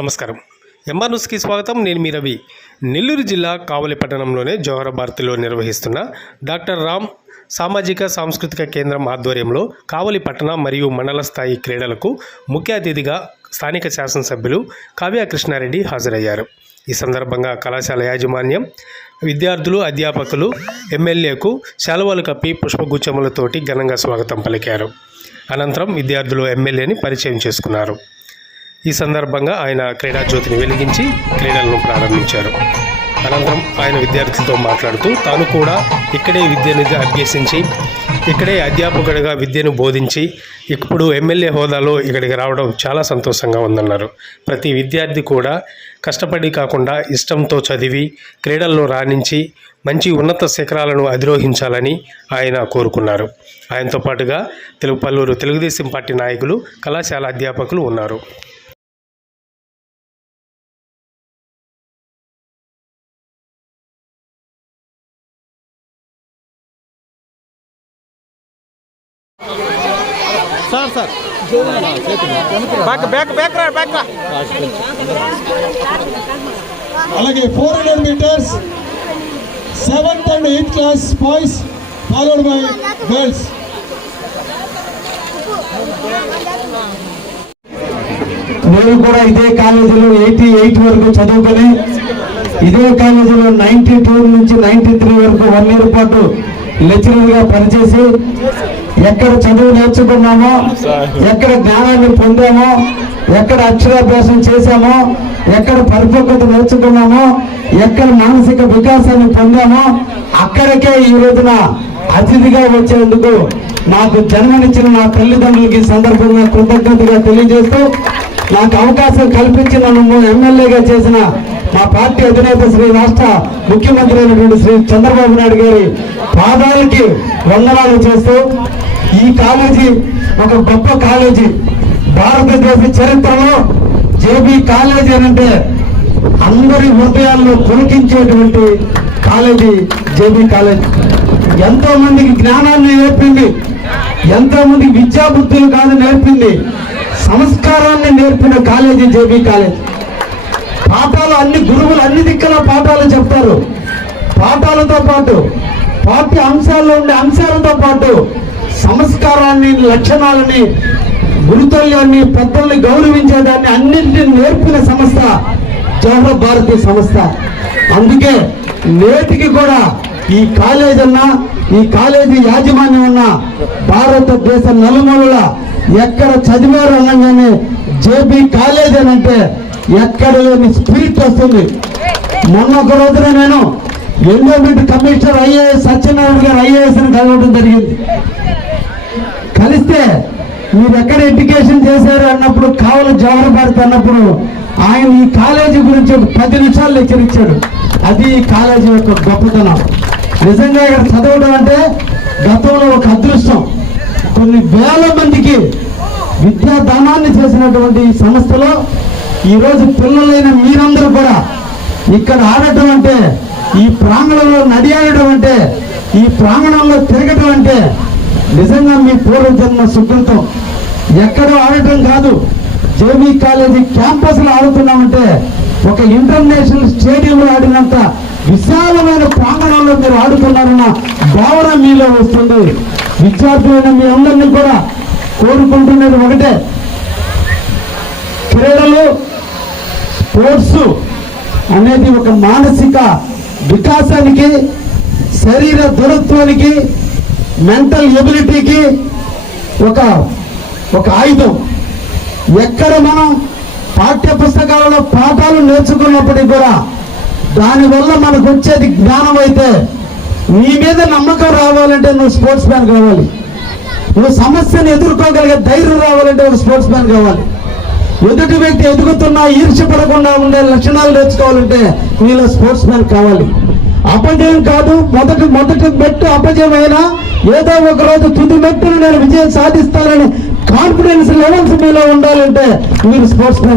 నమస్కారం. ఎంఆర్ న్యూస్కి స్వాగతం. నేను మీ రవి. నెల్లూరు జిల్లా కావలి పట్టణంలోనే జవహర్ భారతిలో నిర్వహిస్తున్న డాక్టర్ రామ్ సామాజిక సాంస్కృతిక కేంద్రం ఆధ్వర్యంలో కావలి పట్టణ మరియు మండల స్థాయి క్రీడలకు ముఖ్య అతిథిగా స్థానిక శాసనసభ్యులు కావ్య కృష్ణారెడ్డి హాజరయ్యారు. ఈ సందర్భంగా కళాశాల యాజమాన్యం, విద్యార్థులు, అధ్యాపకులు ఎమ్మెల్యేకు శాలువాలు కప్పి పుష్పగుచ్చములతోటి ఘనంగా స్వాగతం పలికారు. అనంతరం విద్యార్థులు ఎమ్మెల్యేని పరిచయం చేసుకున్నారు. ఈ సందర్భంగా ఆయన క్రీడా జ్యోతిని వెలిగించి క్రీడలను ప్రారంభించారు. అనంతరం ఆయన విద్యార్థులతో మాట్లాడుతూ తాను కూడా ఇక్కడే విద్యను అభ్యసించి ఇక్కడే అధ్యాపకుడిగా విద్యను బోధించి ఇప్పుడు ఎమ్మెల్యే హోదాలో ఇక్కడికి రావడం చాలా సంతోషంగా ఉందన్నారు. ప్రతి విద్యార్థి కూడా కష్టపడి కాకుండా ఇష్టంతో చదివి క్రీడల్లో రాణించి మంచి ఉన్నత శిఖరాలను అధిరోహించాలని ఆయన కోరుకున్నారు. ఆయనతో పాటుగా పలువురు తెలుగుదేశం పార్టీ నాయకులు, కళాశాల అధ్యాపకులు ఉన్నారు. సార్ అలాగే 400 meters 7th and 8th class boys followed by girls. నేను కూడా ఇదే కాలేజీలో 88 వరకు చదువుకొని ఇదే కాలేజీలో 92 నుంచి 93 వరకు 1 year పాటు లెక్చరర్గా పనిచేసి ఎక్కడ చదువు నేర్చుకున్నామో, ఎక్కడ జ్ఞానాన్ని పొందామో, ఎక్కడ అక్షరాభ్యాసం చేశామో, ఎక్కడ పరిపక్వత నేర్చుకున్నామో, ఎక్కడ మానసిక వికాసాన్ని పొందామో అక్కడికే ఈ రోజున అతిథిగా వచ్చేందుకు నాకు జన్మనిచ్చిన నా తల్లిదండ్రులకి సందర్భంగా కృతజ్ఞతగా తెలియజేస్తూ నాకు అవకాశం కల్పించిన నన్ను ఎమ్మెల్యేగా చేసిన మా పార్టీ అధినేత శ్రీ రాష్ట్ర ముఖ్యమంత్రి అయినటువంటి శ్రీ చంద్రబాబు నాయుడు గారి పాదాలకి వందనాలు చేస్తూ ఈ కాలేజీ ఒక గొప్ప కాలేజీ. భారతదేశ చరిత్రలో జేబీ కాలేజీ అంటే అందరి హృదయాల్లో పులకించేటువంటి కాలేజీ జేబీ కాలేజీ. ఎంతో మందికి జ్ఞానాన్ని నేర్పింది, ఎంతో మందికి విద్యాబుద్ధులు కాదు నేర్పింది, సంస్కారాన్ని నేర్పిన కాలేజీ జేబీ కాలేజీ. పాఠాలు అన్ని గురువులు అన్ని దిక్కుల పాఠాలు చెప్తారు. పాఠాలతో పాటు పాఠ్య అంశాల్లో ఉండే అంశాలతో పాటు సంస్కారాన్ని, లక్షణాలని, గురుతుల్యాన్ని, పెద్దల్ని గౌరవించేదాన్ని అన్నింటినీ నేర్పిన సంస్థ జవహర్ భారతి సంస్థ. అందుకే నేటికి కూడా ఈ కాలేజ్ అన్నా, ఈ కాలేజీ యాజమాన్యం ఉన్న భారతదేశ నలుమూలల ఎక్కడ చదివారు అనగానే జేబీ కాలేజ్ అని అంటే ఎక్కడ లేని స్పిరిట్ వస్తుంది. మొన్న ఒక రోజున నేను ఎండోమెంట్ కమిషనర్ ఐఏఎస్ సత్యనారాయణ గారు ఐఏఎస్ అని కలవడం జరిగింది. కలిస్తే మీరు ఎక్కడ ఎడ్యుకేషన్ చేశారు అన్నప్పుడు, కావలి జవహర్ భారతి అన్నప్పుడు ఆయన ఈ కాలేజీ గురించి ఒక 10 నిమిషాలు లెక్చర్ ఇచ్చాడు. అది ఈ కాలేజీ యొక్క గొప్పతనం. నిజంగా ఇక్కడ చదవడం అంటే గతంలో ఒక అదృష్టం. కొన్ని వేల మందికి విద్యాదానాన్ని చేసినటువంటి ఈ సంస్థలో ఈరోజు పిల్లలైన మీరందరూ కూడా ఇక్కడ ఆడటం అంటే, ఈ ప్రాంగణంలో నడియాడటం అంటే, ఈ ప్రాంగణంలో తిరగటం అంటే నిజంగా మీ పూర్వజన్మ సుకృతం. ఎక్కడో ఆడటం కాదు, జేబీ కాలేజీ క్యాంపస్లో ఆడుతున్నామంటే ఒక ఇంటర్నేషనల్ స్టేడియంలో ఆడినంత విశాలమైన ప్రాంగణంలో మీరు ఆడుతున్నారన్న భావన మీలో వస్తుంది. విద్యార్థులైన మీ అందరినీ కూడా కోరుకుంటున్నది ఒకటే, క్రీడలు, స్పోర్ట్స్ అనేది ఒక మానసిక వికాసానికి, శరీర దృఢత్వానికి, మెంటల్ ఎబిలిటీకి ఒక ఆయుధం. ఎక్కడ మనం పాఠ్య పుస్తకాలలో పాఠాలు నేర్చుకున్నప్పటికీ కూడా దానివల్ల మనకు వచ్చేది జ్ఞానం అయితే, నీ మీద నమ్మకం రావాలంటే నువ్వు స్పోర్ట్స్ మ్యాన్ కావాలి. నువ్వు సమస్యను ఎదుర్కోగలిగే ధైర్యం రావాలంటే ఒక స్పోర్ట్స్ మ్యాన్ కావాలి. ఎదుటి వ్యక్తి ఎదుగుతున్నా ఈర్ష్యపడకుండా ఉండే లక్షణాలు నేర్చుకోవాలంటే నీలో స్పోర్ట్స్ మ్యాన్ కావాలి. అపజయం కాదు, మొదటి మెట్టు అపజయం అయినా ఏదో ఒక రోజు తుది మెట్టును నేను విజయం సాధిస్తానని కాన్ఫిడెన్స్ లెవెల్స్ మీలో ఉండాలంటే మీరు స్పోర్ట్స్ మ్యాన్